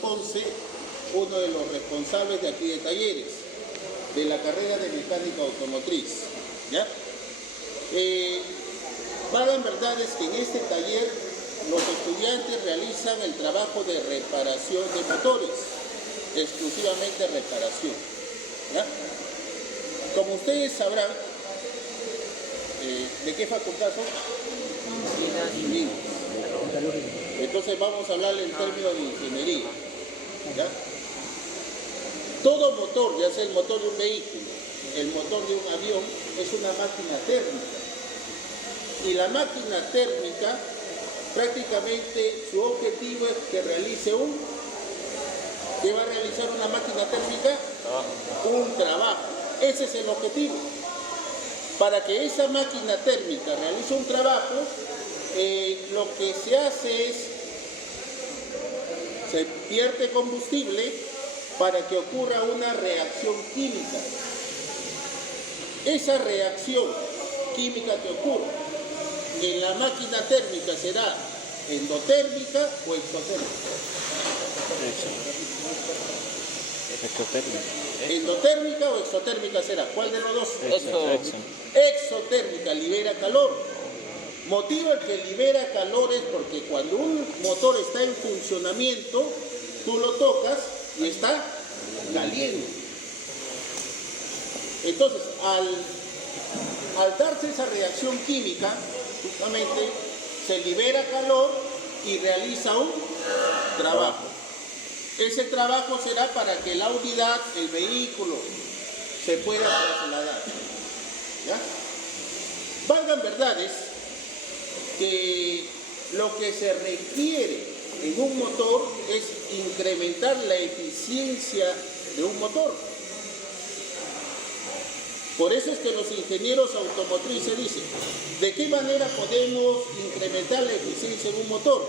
Ponce, uno de los responsables de aquí de talleres, de la carrera de mecánica automotriz. ¿Ya? Vagan verdades que en este taller los estudiantes realizan el trabajo de reparación de motores, exclusivamente reparación. ¿Ya? Como ustedes sabrán, ¿de qué facultad son? Ingeniería. Entonces vamos a hablar en términos de ingeniería. ¿Ya? Todo motor, ya sea el motor de un vehículo, el motor de un avión, es una máquina térmica. Y la máquina térmica, prácticamente su objetivo es que realice ¿qué va a realizar una máquina térmica? Un trabajo. Ese es el objetivo. Para que esa máquina térmica realice un trabajo, lo que se hace es, se pierde combustible para que ocurra una reacción química. Esa reacción química que ocurre en la máquina térmica será endotérmica o exotérmica. ¿Endotérmica o exotérmica será? ¿Cuál de los dos? Exotérmica, libera calor. Motivo el que libera calor es porque cuando un motor está en funcionamiento, tú lo tocas y está caliente. Entonces, al darse esa reacción química, justamente se libera calor y realiza un trabajo. Ese trabajo será para que la unidad, el vehículo, se pueda trasladar. ¿Ya? Valgan verdades que lo que se requiere en un motor es incrementar la eficiencia de un motor. Por eso es que los ingenieros automotrices dicen, ¿de qué manera podemos incrementar la eficiencia de un motor?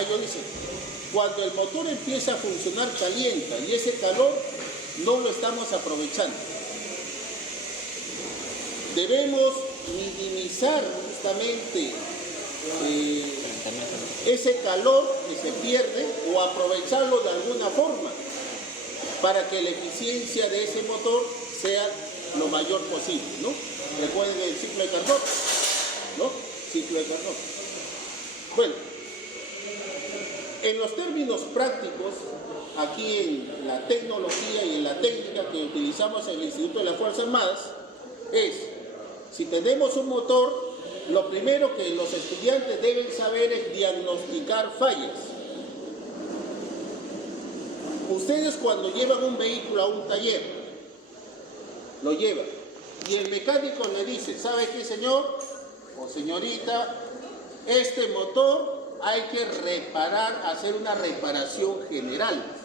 Ellos dicen, cuando el motor empieza a funcionar calienta y ese calor no lo estamos aprovechando. Debemos minimizar justamente ese calor que se pierde o aprovecharlo de alguna forma para que la eficiencia de ese motor sea lo mayor posible, ¿no? Recuerden el ciclo de Carnot, ¿no? Ciclo de Carnot. Bueno, en los términos prácticos, aquí en la tecnología y en la técnica que utilizamos en el Instituto de las Fuerzas Armadas, es, si tenemos un motor, lo primero que los estudiantes deben saber es diagnosticar fallas. Ustedes cuando llevan un vehículo a un taller, lo llevan, y el mecánico le dice, ¿sabe qué, señor o señorita? Este motor hay que reparar, hacer una reparación general.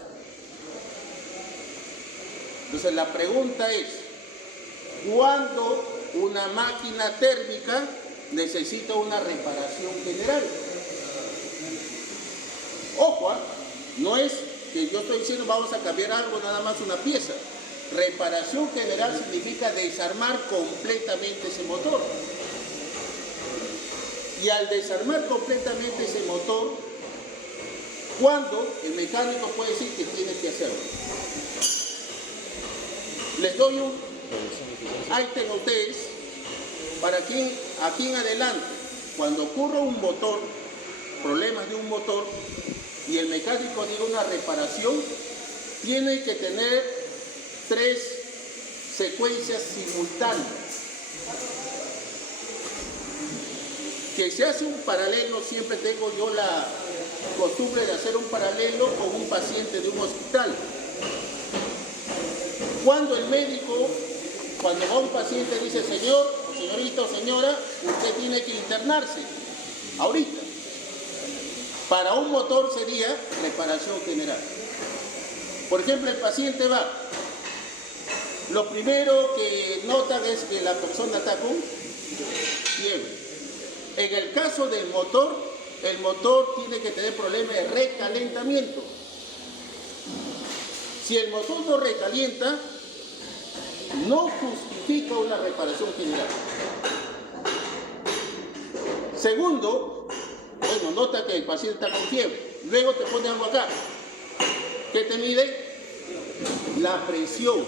Entonces la pregunta es, ¿cuándo una máquina térmica necesita una reparación general? Ojo, no es que yo estoy diciendo vamos a cambiar algo, nada más una pieza. Reparación general significa desarmar completamente ese motor. Y al desarmar completamente ese motor, ¿cuándo el mecánico puede decir que tiene que hacerlo? Les doy ahí tengo ustedes, para que aquí en adelante, cuando ocurra un motor, problemas de un motor, y el mecánico diga una reparación, tiene que tener 3 secuencias simultáneas. Que se hace un paralelo, siempre tengo yo la costumbre de hacer un paralelo con un paciente de un hospital. Cuando el médico, cuando va un paciente dice, señor, señorita o señora, usted tiene que internarse, ahorita. Para un motor sería reparación general. Por ejemplo, el paciente va, lo primero que notan es que la persona está con fiebre. En el caso del motor, el motor tiene que tener problemas de recalentamiento. Si el motor no recalienta, no justifica una reparación general. Segundo, bueno, nota que el paciente está con fiebre. luego te pone algo acá. ¿Qué te mide? La presión.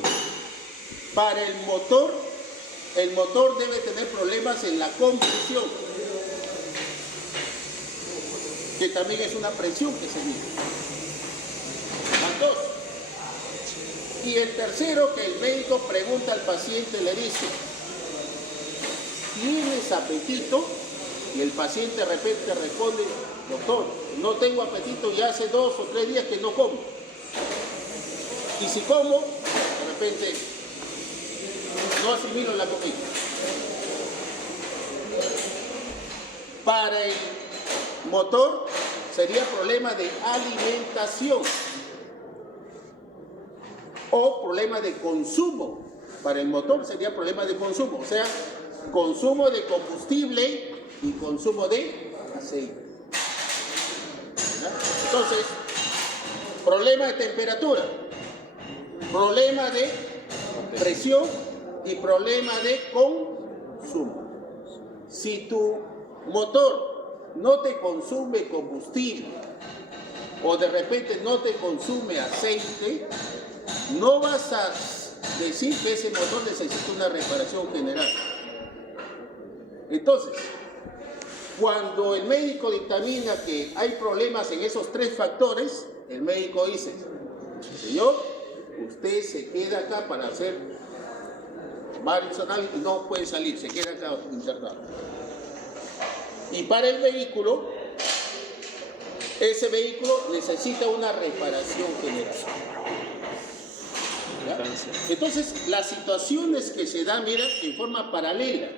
Para el motor debe tener problemas en la compresión, que también es una presión que se mide. Van dos. Y el tercero, que el médico pregunta al paciente, le dice, ¿tienes apetito? Y el paciente de repente responde, doctor, no tengo apetito, ya hace 2 o 3 días que no como. Y si como, de repente no asimilo la comida. Para el motor sería problema de alimentación o problema de consumo. Para el motor sería problema de consumo, o sea, consumo de combustible y consumo de aceite. Entonces, problema de temperatura, problema de presión y problema de consumo. Si tu motor no te consume combustible o de repente no te consume aceite, no vas a decir que ese motor necesita una reparación general. Entonces, cuando el médico dictamina que hay problemas en esos 3 factores, el médico dice, señor, usted se queda acá para hacer varios análisis y no puede salir, se queda acá internado. Y para el vehículo, ese vehículo necesita una reparación general. ¿Ya? Entonces, las situaciones que se dan, mira, en forma paralela.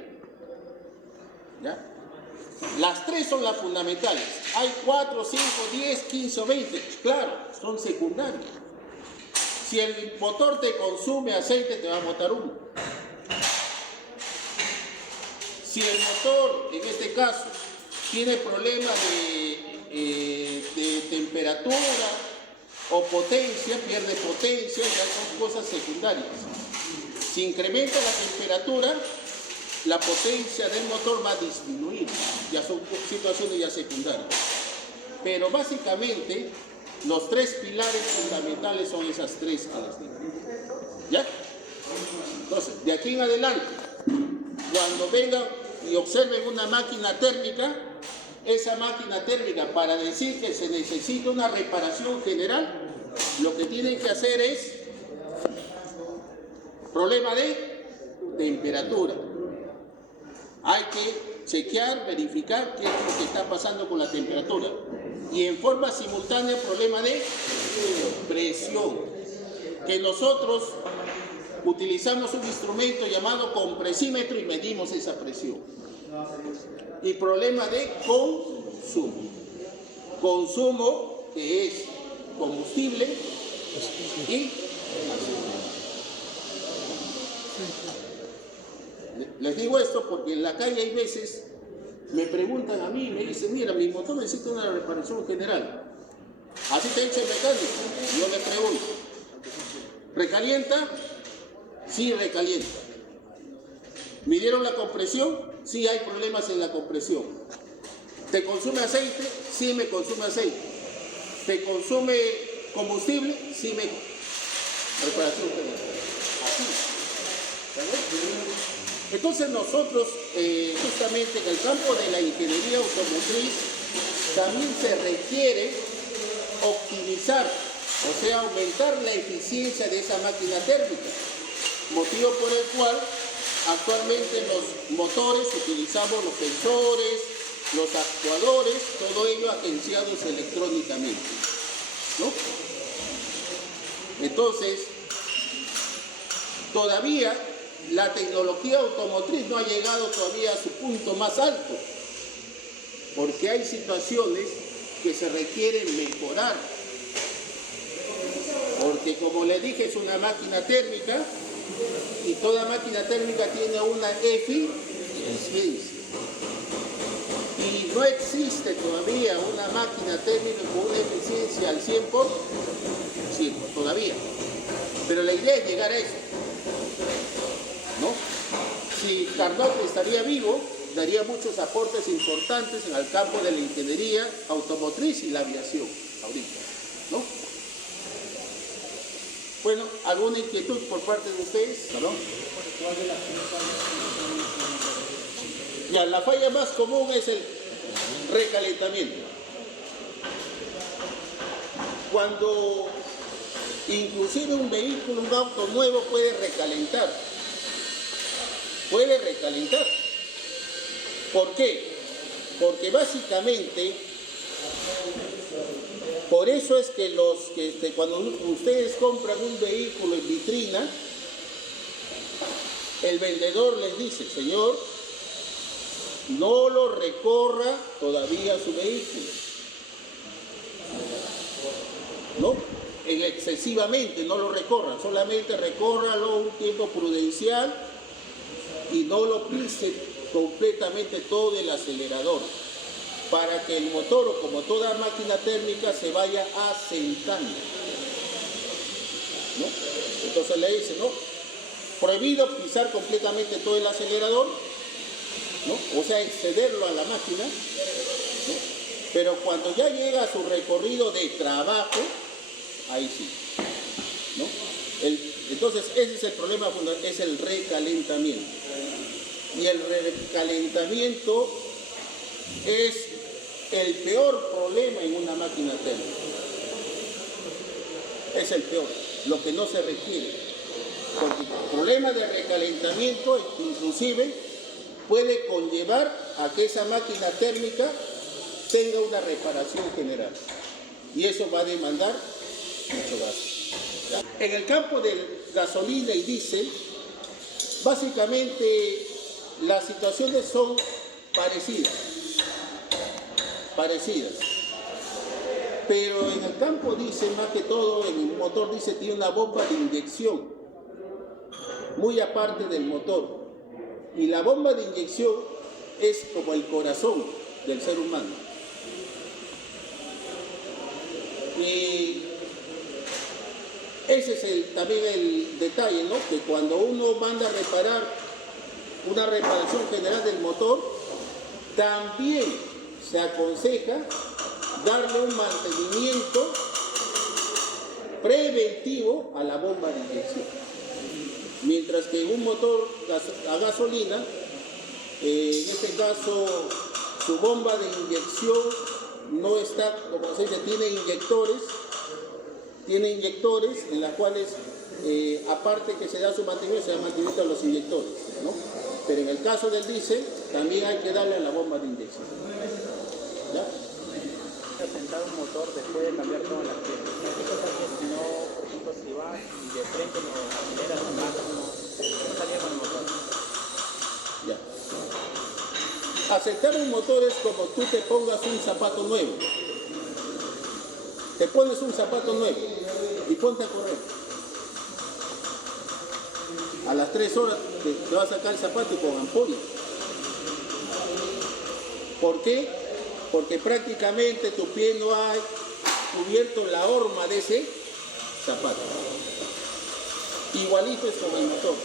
¿Ya? Las 3 son las fundamentales. Hay 4, 5, 10, 15 o 20. Claro, son secundarias. Si el motor te consume aceite, te va a botar humo. Si el motor, en este caso, tiene problemas de temperatura o potencia, pierde potencia, ya son cosas secundarias. Si incrementa la temperatura, la potencia del motor va a disminuir, ya son situaciones ya secundarias. Pero básicamente, los 3 pilares fundamentales son esas 3 que les digo. ¿Ya? Entonces, de aquí en adelante, cuando vengan y observen una máquina térmica, esa máquina térmica, para decir que se necesita una reparación general, lo que tienen que hacer es problema de temperatura. Hay que chequear, verificar qué es lo que está pasando con la temperatura. Y en forma simultánea, problema de presión. Que nosotros utilizamos un instrumento llamado compresímetro y medimos esa presión. Y problema de consumo. Consumo, que es combustible y les digo esto porque en la calle hay veces me preguntan a mí, me dicen, mira, mi motor necesita una reparación general. Así te dice el mecánico. Yo le pregunto, ¿recalienta? Sí, recalienta. ¿Midieron la compresión? Sí, hay problemas en la compresión. ¿Te consume aceite? Sí, me consume aceite. ¿Te consume combustible? Sí, me... Reparación general. Así. Entonces nosotros, justamente en el campo de la ingeniería automotriz, también se requiere optimizar, o sea, aumentar la eficiencia de esa máquina térmica, motivo por el cual actualmente los motores utilizamos los sensores, los actuadores, todo ello agenciados electrónicamente, ¿no? Entonces, todavía la tecnología automotriz no ha llegado todavía a su punto más alto, porque hay situaciones que se requieren mejorar, porque como le dije, es una máquina térmica y toda máquina térmica tiene una eficiencia. Y no existe todavía una máquina térmica con una eficiencia al 100%, todavía. Pero la idea es llegar a eso, ¿no? Si Carnot estaría vivo, daría muchos aportes importantes en el campo de la ingeniería automotriz y la aviación. ahorita, ¿no? Bueno, ¿alguna inquietud por parte de ustedes? ¿No? Ya, la falla más común es el recalentamiento. Cuando inclusive un vehículo, un auto nuevo puede recalentar. Puede recalentar. ¿Por qué? Porque básicamente, por eso es que cuando ustedes compran un vehículo en vitrina, el vendedor les dice, señor, no lo recorra todavía su vehículo. ¿No? Excesivamente, no lo recorra, solamente recórralo un tiempo prudencial y no lo pise completamente todo el acelerador, para que el motor, como toda máquina térmica, se vaya asentando, ¿no? Entonces le dice, ¿no? Prohibido pisar completamente todo el acelerador, ¿no? O sea, excederlo a la máquina, ¿no? Pero cuando ya llega a su recorrido de trabajo, ahí sí, ¿no? Entonces ese es el problema fundamental, es el recalentamiento. Y el recalentamiento es el peor problema en una máquina térmica. Es el peor, lo que no se requiere. Porque el problema de recalentamiento inclusive puede conllevar a que esa máquina térmica tenga una reparación general. Y eso va a demandar mucho gasto. En el campo de gasolina y diésel, básicamente las situaciones son parecidas. Pero en el campo diésel, más que todo, en el motor diésel tiene una bomba de inyección, muy aparte del motor. Y la bomba de inyección es como el corazón del ser humano. Y ese es también el detalle, ¿no? Que cuando uno manda a reparar una reparación general del motor, también se aconseja darle un mantenimiento preventivo a la bomba de inyección. Mientras que un motor a gasolina, en este caso, su bomba de inyección no está, como se dice, tiene inyectores en las cuales, aparte que se da su mantenimiento, se da mantenimiento a los inyectores, ¿no? Pero en el caso del diésel, también hay que darle a la bomba de inyección. ¿Ya? Asentar un motor después de cambiar todas las piezas. Si no, por ejemplo, si vas y de frente no aceleras un máximo, ¿cómo salía con el motor? Ya. Asentar un motor es como tú te pongas un zapato nuevo. Te pones un zapato nuevo y ponte a correr. A las 3 horas te vas a sacar el zapato con ampolla. ¿Por qué? Porque prácticamente tu pie no ha cubierto la horma de ese zapato. Igualito es con el motor.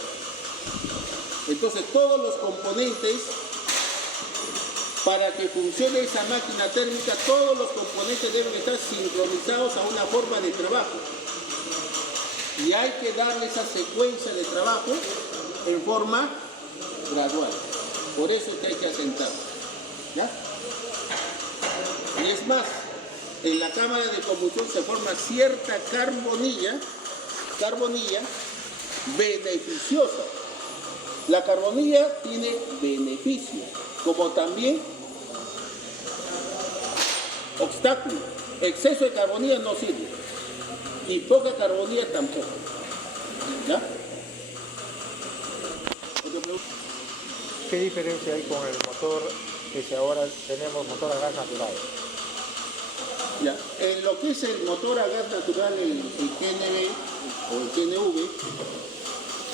Entonces todos los componentes, para que funcione esa máquina térmica, todos los componentes deben estar sincronizados a una forma de trabajo. Y hay que darle esa secuencia de trabajo en forma gradual. Por eso es que hay que asentar. ¿Ya? Y es más, en la cámara de combustión se forma cierta carbonilla beneficiosa. La carbonilla tiene beneficios, como también obstáculos. Exceso de carbonilla no sirve, y poca carbonilla tampoco. ¿Ya? ¿Qué diferencia hay con el motor que si ahora tenemos motor a gas natural? Ya. En lo que es el motor a gas natural, el GNV o el GNV,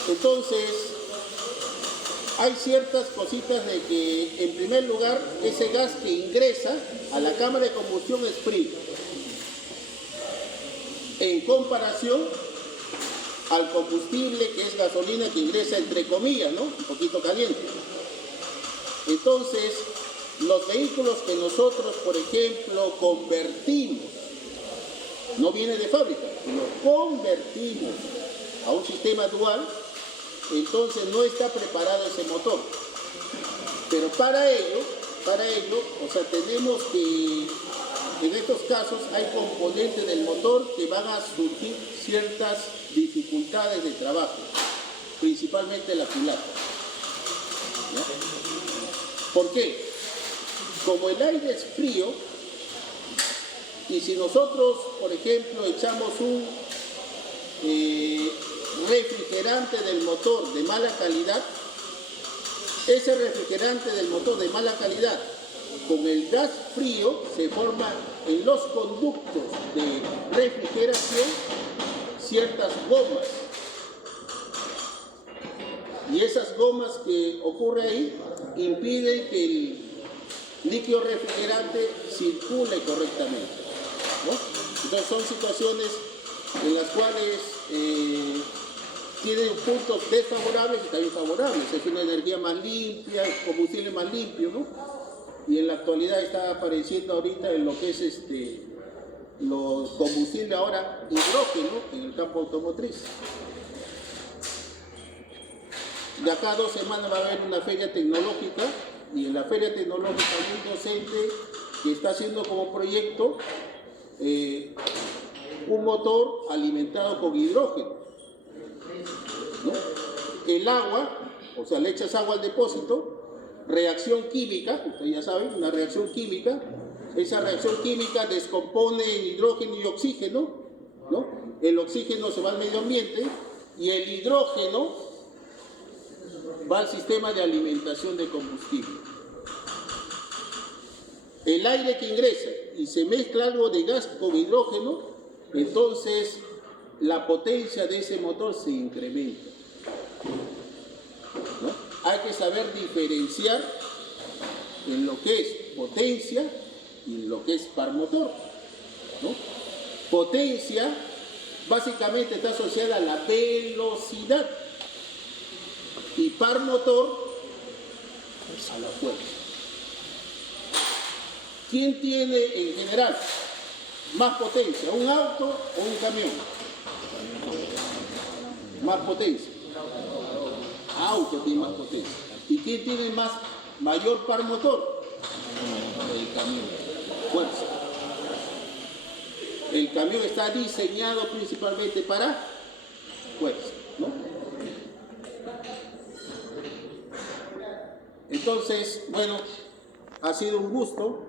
entonces hay ciertas cositas de que, en primer lugar, ese gas que ingresa a la cámara de combustión es frío, en comparación al combustible que es gasolina, que ingresa entre comillas, ¿no? Un poquito caliente. Entonces, los vehículos que nosotros, por ejemplo, convertimos no viene de fábrica, lo convertimos a un sistema dual, entonces no está preparado ese motor. Pero para ello, o sea, tenemos que, en estos casos hay componentes del motor que van a surgir ciertas dificultades de trabajo, principalmente la culata. ¿Ya? ¿Por qué? Como el aire es frío, y si nosotros, por ejemplo, echamos un refrigerante del motor de mala calidad, ese refrigerante del motor de mala calidad, con el gas frío, se forma en los conductos de refrigeración ciertas gomas. Y esas gomas que ocurre ahí impiden que el líquido refrigerante circule correctamente, ¿no? Entonces son situaciones en las cuales tienen puntos desfavorables y también favorables. Es una energía más limpia, combustible más limpio, ¿no? Y en la actualidad está apareciendo ahorita en lo que es los combustibles ahora hidrógeno en el campo automotriz. De acá a 2 semanas va a haber una feria tecnológica, y en la feria tecnológica hay un docente que está haciendo como proyecto un motor alimentado con hidrógeno, ¿no? El agua, o sea, le echas agua al depósito, reacción química, ustedes ya saben, una reacción química, esa reacción química descompone en hidrógeno y oxígeno, ¿no? El oxígeno se va al medio ambiente y el hidrógeno va al sistema de alimentación de combustible. El aire que ingresa y se mezcla algo de gas con hidrógeno, entonces la potencia de ese motor se incrementa, ¿no? Hay que saber diferenciar en lo que es potencia y en lo que es par motor, ¿no? Potencia básicamente está asociada a la velocidad, y par motor a la fuerza. ¿Quién tiene en general más potencia, un auto o un camión? Más potencia. Auto tiene más potencia. ¿Y quién tiene mayor par motor? El camión. Fuerza. El camión está diseñado principalmente para fuerza, ¿no? Entonces, bueno, ha sido un gusto